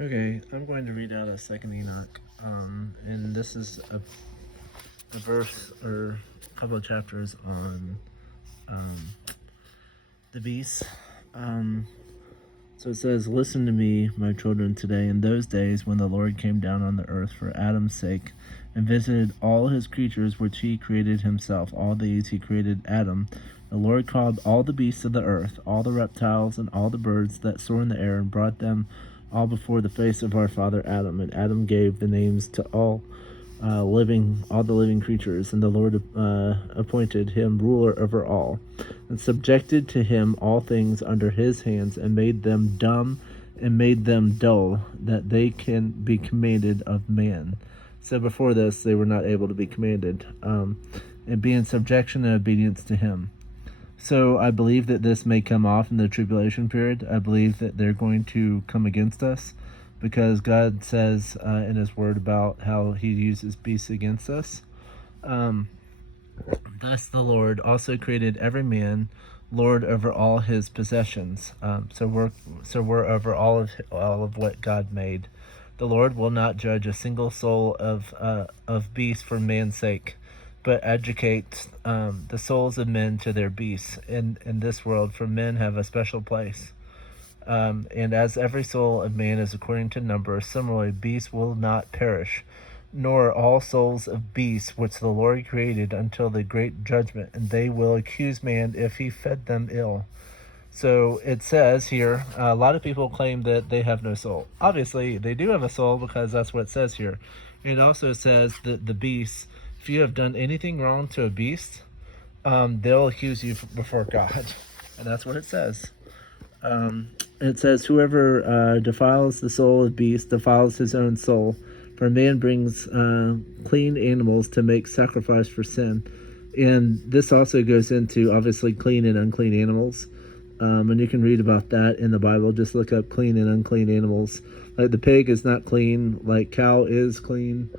Okay, I'm going to read out a second Enoch, and this is a verse or a couple of chapters on um, the beast. Um, so it says, "Listen to me, my children, today. In those days when the Lord came down on the earth for Adam's sake, and visited all his creatures which he created himself. All these he created Adam. The Lord called all the beasts of the earth, all the reptiles, and all the birds that soar in the air, and brought them all before the face of our father Adam. And Adam gave the names to all all the living creatures. And the Lord appointed him ruler over all, and subjected to him all things under his hands, and made them dumb, and made them dull, that they can be commanded of man." So before this, they were not able to be commanded, and be in subjection and obedience to him. So I believe that this may come off in the tribulation period. I believe that they're going to come against us, because God says in his word about how he uses beasts against us. Thus the Lord also created every man Lord over all his possessions. So we're over all of what God made. The Lord will not judge a single soul of beasts for man's sake, but educate the souls of men to their beasts in this world, for men have a special place. And as every soul of man is according to number, similarly beasts will not perish, nor all souls of beasts which the Lord created until the great judgment, and they will accuse man if he fed them ill. So it says here, a lot of people claim that they have no soul. Obviously, they do have a soul, because that's what it says here. It also says that the beasts, if you have done anything wrong to a beast, they'll accuse you before God. And that's what it says. It says, "Whoever defiles the soul of beast defiles his own soul. For a man brings clean animals to make sacrifice for sin." And this also goes into, obviously, clean and unclean animals. And you can read about that in the Bible. Just look up clean and unclean animals. Like the pig is not clean, like cow is clean.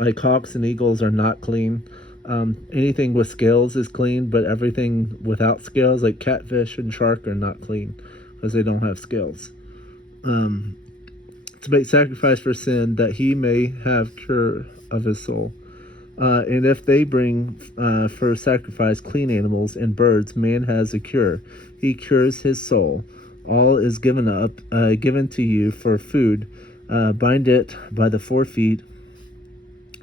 Like hawks and eagles are not clean. Anything with scales is clean, but everything without scales, like catfish and shark, are not clean, because they don't have scales. To make sacrifice for sin, that he may have cure of his soul. And if they bring for sacrifice clean animals and birds, man has a cure. He cures his soul. All is given to you for food. Bind it by the 4 feet.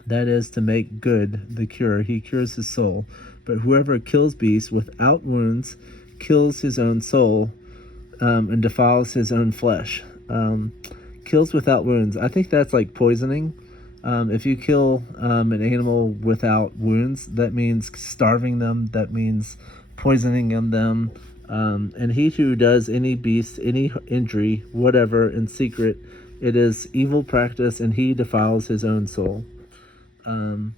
That is to make good the cure. He cures his soul. But whoever kills beasts without wounds kills his own soul, and defiles his own flesh. Kills without wounds. I think that's like poisoning. If you kill an animal without wounds, that means starving them. That means poisoning them. And he who does any beast, any injury, whatever, in secret, it is evil practice, and he defiles his own soul. And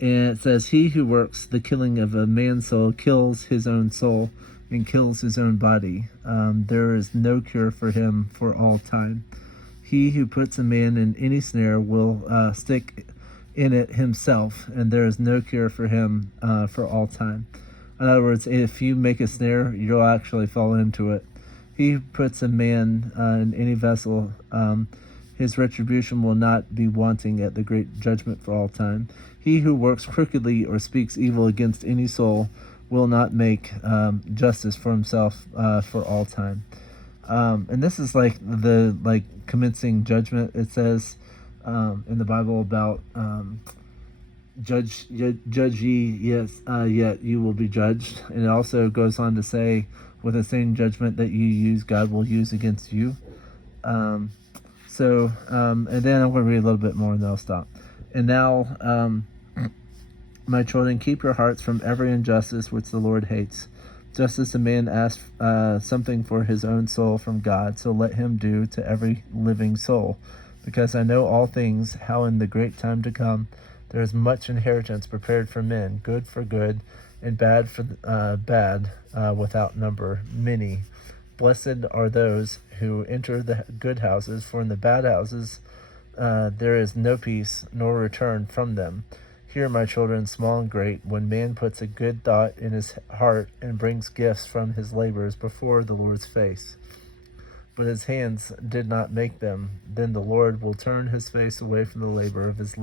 it says, "He who works the killing of a man's soul kills his own soul and kills his own body. There is no cure for him for all time. He who puts a man in any snare will stick in it himself, and there is no cure for him for all time." In other words, if you make a snare, you'll actually fall into it. He who puts a man in any vessel, his retribution will not be wanting at the great judgment for all time. He who works crookedly or speaks evil against any soul will not make justice for himself for all time. And this is like the commencing judgment. It says in the Bible about judge ye, yes, yet you will be judged. And it also goes on to say, with the same judgment that you use, God will use against you. And then I'm going to read a little bit more, and then I'll stop. "And now, my children, keep your hearts from every injustice which the Lord hates. Just as a man asks something for his own soul from God, so let him do to every living soul. Because I know all things, how in the great time to come there is much inheritance prepared for men, good for good, and bad for bad, without number, many. Blessed are those who enter the good houses, for in the bad houses there is no peace, nor return from them. Hear, my children, small and great, when man puts a good thought in his heart and brings gifts from his labors before the Lord's face. but his hands did not make them. Then the Lord will turn his face away from the labor of his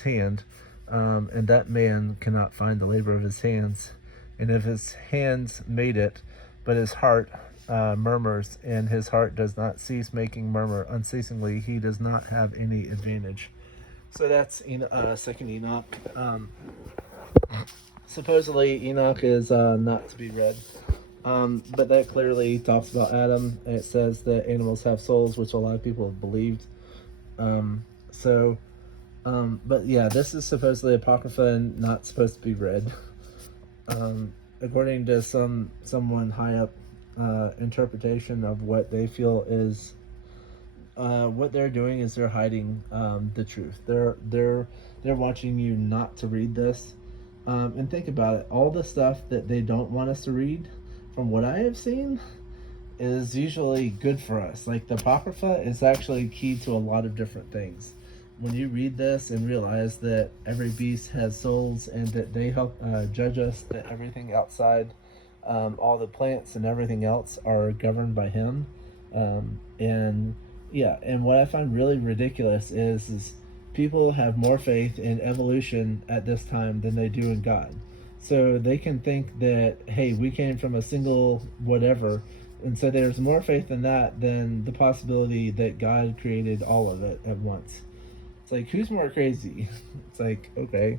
hand, and that man cannot find the labor of his hands. And if his hands made it, but his heart murmurs, and his heart does not cease making murmur unceasingly, he does not have any advantage. So that's Second Enoch. Supposedly Enoch is not to be read. But that clearly talks about Adam. It says that animals have souls, which a lot of people have believed. So, but yeah, this is supposedly Apocrypha and not supposed to be read. According to someone high up interpretation of what they feel is what they're doing is they're hiding the truth. They're watching you not to read this. And think about it. All the stuff that they don't want us to read, from what I have seen, is usually good for us. Like the Apocrypha is actually key to a lot of different things. When you read this and realize that every beast has souls and that they help judge us, that everything outside, all the plants and everything else are governed by him. And yeah, and what I find really ridiculous is people have more faith in evolution at this time than they do in God. So they can think that, hey, we came from a single whatever, and so there's more faith in that than the possibility that God created all of it at once. It's like, who's more crazy? It's like, okay.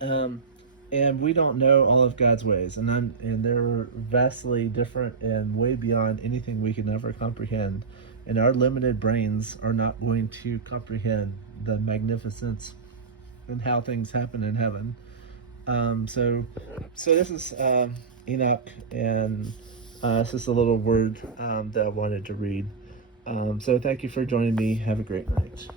And we don't know all of God's ways, and they're vastly different and way beyond anything we can ever comprehend. And our limited brains are not going to comprehend the magnificence and how things happen in heaven. So this is Enoch, and this is a little word that I wanted to read. So thank you for joining me. Have a great night.